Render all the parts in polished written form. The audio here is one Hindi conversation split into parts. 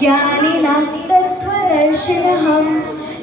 ज्ञानिनां तत्त्वदर्शिनः।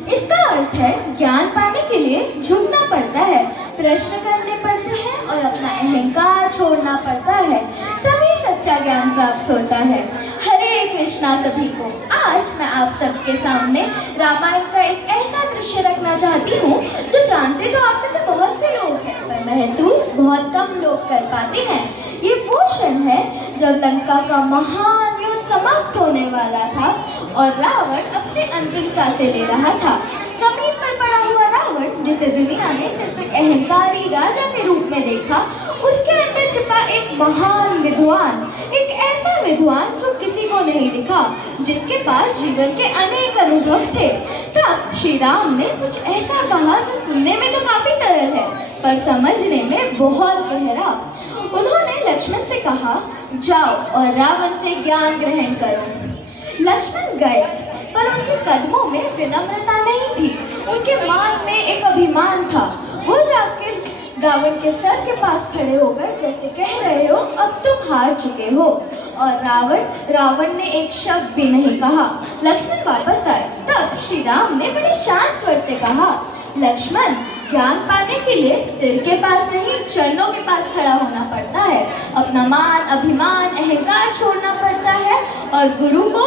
इसका अर्थ है ज्ञान पाने के लिए झुकना पड़ता है, प्रश्न करने पड़ते हैं और अपना अहंकार छोड़ना पड़ता है, तभी सच्चा ज्ञान प्राप्त होता है। हरे कृष्णा सभी को। आज मैं आप सबके सामने रामायण का एक ऐसा दृश्य रखना चाहती हूँ जो जानते तो आप में से बहुत से लोग हैं, पर महसूस बहुत कम लोग कर पाते हैं। ये वो क्षण है जब लंका का महान युद्ध समाप्त होने वाला था और रावण अपने अंतिम सांसें ले रहा था। जमीन पर पड़ा हुआ रावण, जिसे दुनिया ने सिर्फ एक अहंकारी राजा के रूप में देखा, उसके अंदर छिपा एक महान विद्वान, एक ऐसा विद्वान जो किसी को नहीं दिखा, जिसके पास जीवन के अनेक अनुभव थे। तब श्री राम ने कुछ ऐसा कहा जो सुनने में तो काफी सरल है, पर समझने में बहुत गहरा। उन्होंने लक्ष्मण से कहा, जाओ और रावण से ज्ञान ग्रहण करो। लक्ष्मण गए, पर उनके कदमों में विनम्रता नहीं थी, उनके मान में एक अभिमान था। वो जाकर रावण के सर के पास खड़े हो गए, जैसे कह रहे हो अब तुम हार चुके हो। और रावण ने एक शब्द भी नहीं कहा। लक्ष्मण वापस आए, तब श्री राम ने बड़े शांत स्वर से कहा, लक्ष्मण, ज्ञान पाने के लिए सिर के पास नहीं, चरणों के पास खड़ा होना पड़ता है। अपना मान, अभिमान, अहंकार छोड़ना पड़ता है और गुरु को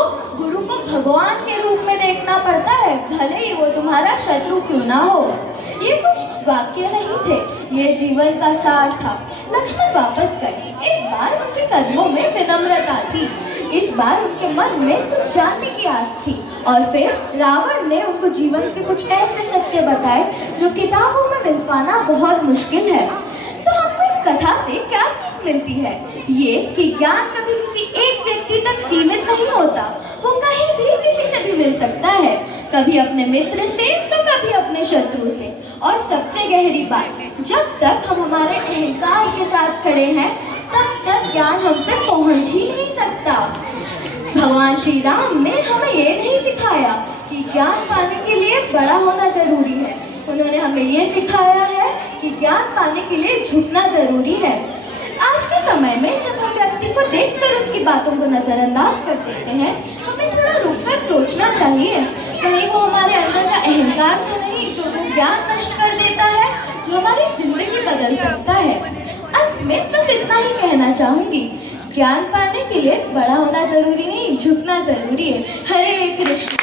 भगवान के रूप में देखना पड़ता है, भले ही वो तुम्हारा शत्रु क्यों ना हो। ये कुछ वाक्य नहीं थे, ये जीवन का सार था। लक्ष्मण वापस गए। इस बार उनके कदमों में विनम्रता थी, इस बार उनके मन में कुछ जानने की आस थी। और फिर रावण ने उनको जीवन के कुछ ऐसे सत्य बताए जो किताबों में मिल पाना बहुत मुश्किल है। तो हमको इस कथा से क्या सीख मिलती है? ये कि ज्ञान कभी किसी एक व्यक्ति तक सीमित नहीं होता, वो कहीं भी किसी से भी मिल सकता है, कभी अपने मित्र से तो कभी अपने शत्रु से। और सबसे गहरी बात, जब तक हम हमारे अहंकार के साथ खड़े हैं तब तक ज्ञान हम तक पहुंच ही नहीं सकता। भगवान श्री राम ने हमें ये नहीं सिखाया कि ज्ञान पाने के लिए बड़ा होना जरूरी है, उन्होंने हमें ये सिखाया है कि ज्ञान पाने के लिए झुकना जरूरी है। आज के समय में जब हम व्यक्ति को देखकर उसकी बातों को नजरअंदाज कर देते हैं, हमें थोड़ा रुककर सोचना चाहिए, कहीं वो हमारे अंदर का अहंकार तो नहीं जो वो ज्ञान नष्ट कर देता है, जो हमारी जिंदगी बदल सकता है। अंत में बस इतना ही कहना चाहूंगी, ज्ञान पाने के लिए बड़ा होना जरूरी नहीं, झुकना जरूरी है। हरे कृष्ण।